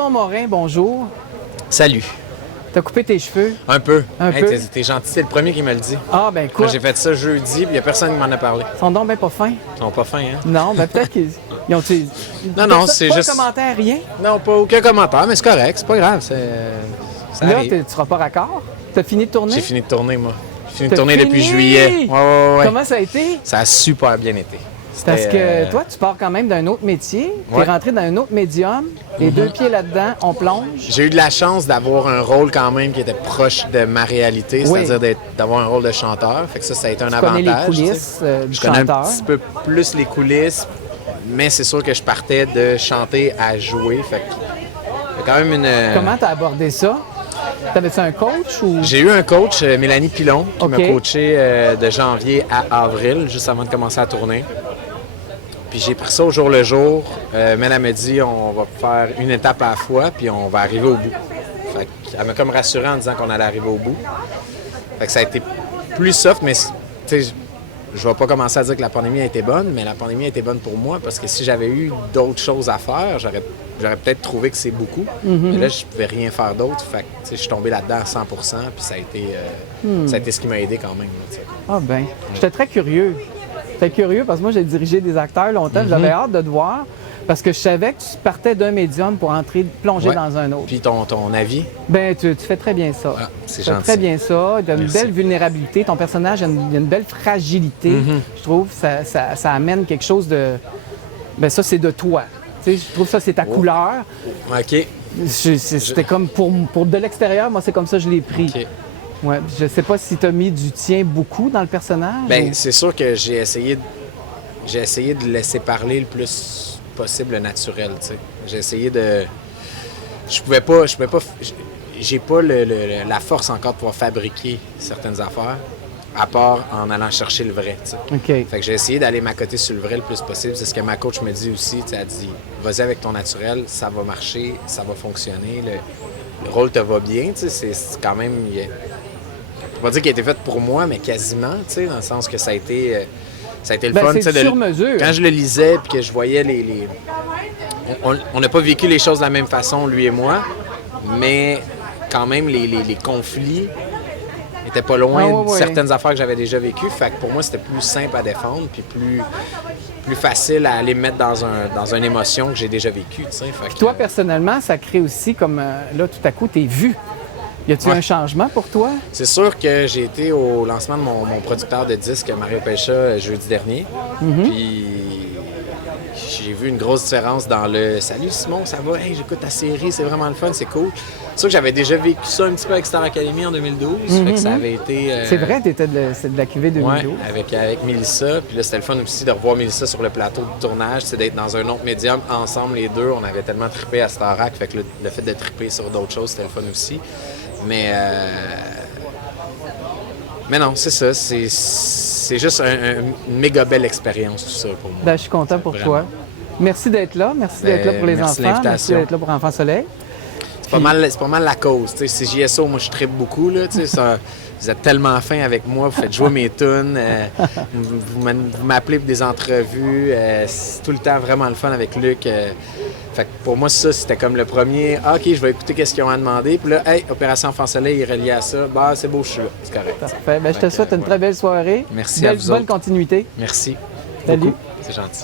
Simon Morin, bonjour. Salut. T'as coupé tes cheveux? Un peu. Un Hey, peu? T'es gentil, c'est le premier qui me le dit. Ah, ben Moi, écoute, j'ai fait ça jeudi, puis il n'y a personne qui m'en a parlé. ils sont donc ben pas fins. Ils sont pas fins, hein? Non, ben peut-être qu'ils ils ont... Non, c'est pas juste- de commentaire, rien. Non, pas aucun commentaire, mais c'est correct, c'est pas grave. Ça Là, arrive. tu seras pas raccord. T'as fini de tourner? J'ai fini de tourner, moi. J'ai fini de T'as tourner depuis fini? juillet. Ouais. Comment ça a été? Ça a super bien été. Parce C'était, que toi, tu pars quand même d'un autre métier. T'es Ouais. rentré dans un autre médium. Les deux pieds là-dedans, on plonge. J'ai eu de la chance d'avoir un rôle quand même qui était proche de ma réalité, Oui. c'est-à-dire d'avoir un rôle de chanteur. Fait que ça a été un Tu connais avantage. les tu sais. coulisses du Je connais chanteur. un petit peu plus les coulisses, mais c'est sûr que je partais de chanter à jouer. Fait que c'est quand même une... Comment t'as abordé ça? T'avais-tu un coach ou... J'ai eu un coach, Mélanie Pilon, qui OK. m'a coaché de janvier à avril, juste avant de commencer à tourner. Puis j'ai pris ça au jour le jour. Mel, elle m'a dit, on va faire une étape à la fois, puis on va arriver au bout. Fait qu'elle m'a comme rassuré en disant qu'on allait arriver au bout. Fait que ça a été plus soft, mais tu sais, je vais pas commencer à dire que la pandémie a été bonne, mais la pandémie a été bonne pour moi parce que si j'avais eu d'autres choses à faire, j'aurais peut-être trouvé que c'est beaucoup. Mais là, je pouvais rien faire d'autre. Fait que, tu sais, je suis tombé là-dedans à 100 puis ça a été ce qui m'a aidé quand même. Là, tu sais. Ah ben, j'étais très curieux. J'étais curieux parce que moi, j'ai dirigé des acteurs longtemps. J'avais hâte de te voir parce que je savais que tu partais d'un médium pour entrer, plonger Ouais. dans un autre. Puis ton avis? Ben, tu fais très bien ça. Ah, c'est Tu fais gentil. très bien ça. Tu as une Merci. belle vulnérabilité. Ton personnage a une belle fragilité. Je trouve que ça amène quelque chose de... Ben ça, c'est de toi. Tu sais, je trouve que ça, c'est ta couleur. OK. C'était comme pour de l'extérieur, moi, c'est comme ça que je l'ai pris. OK. Ouais, je sais pas si tu as mis du tien beaucoup dans le personnage. Bien, ou- c'est sûr que j'ai essayé de laisser parler le plus possible le naturel, tu sais. J'ai essayé de... Je pouvais pas... J'ai pas la force encore de pouvoir fabriquer certaines affaires, à part en allant chercher le vrai, tu sais. OK. Fait que j'ai essayé d'aller m'accoter sur le vrai le plus possible. C'est ce que ma coach me dit aussi. Tu sais, elle dit, vas-y avec ton naturel, ça va marcher, ça va fonctionner. Le rôle te va bien. Tu sais, c'est quand même... Je ne vais pas dire qu'il a été fait pour moi, mais quasiment, tu sais, dans le sens que ça a été le Ben, fun. c'est tu sais, sur mesure. Quand je le lisais puis que je voyais on n'a pas vécu les choses de la même façon, lui et moi, mais quand même, les conflits n'étaient pas loin Ah, ouais, de ouais. certaines affaires que j'avais déjà vécues. Fait que pour moi, c'était plus simple à défendre puis plus facile à aller mettre dans une émotion que j'ai déjà vécue, tu sais. Fait que, Toi, personnellement, ça crée aussi comme, là, tout à coup, t'es vu. Y a-t-il Ouais. un changement pour toi? c'est sûr que j'ai été au lancement de mon producteur de disques, Mario Pelcha, jeudi dernier. Puis j'ai vu une grosse différence dans le « Salut Simon, ça va? Hey, j'écoute ta série, c'est vraiment le fun, c'est cool. » C'est sûr que j'avais déjà vécu ça un petit peu avec Star Academy en 2012. Fait que ça avait été... C'est vrai, c'est de la QV 2012. Ouais, avec Mélissa. Puis là, c'était le fun aussi de revoir Mélissa sur le plateau de tournage, c'est d'être dans un autre médium ensemble les deux. On avait tellement trippé à Starac, fait que le fait de tripper sur d'autres choses, c'était le fun aussi. Mais non, c'est ça. C'est juste une méga belle expérience, tout ça, pour moi. Ben, je suis content pour Vraiment. toi. Merci d'être là. Merci d'être là pour les merci de enfants. Merci l'invitation. d'être là pour Enfants Soleil. C'est pas mal la cause. Tu sais, CJSO, moi, je trippe beaucoup. Là, tu sais, vous êtes tellement fins avec moi, vous faites jouer mes tunes, vous m'appelez pour des entrevues. C'est tout le temps vraiment le fun avec Luc. Fait que pour moi, ça, c'était comme le premier. Ah, OK, je vais écouter qu'est-ce qu'ils ont à demander. Puis là, hey, Opération Enfant Soleil est relié à ça. Bah, c'est beau, je suis là. C'est correct. Parfait. Ben, je te Fait que, souhaite une ouais. très belle soirée. Merci à vous Bonne autres. continuité. Merci. Salut. Beaucoup. C'est gentil.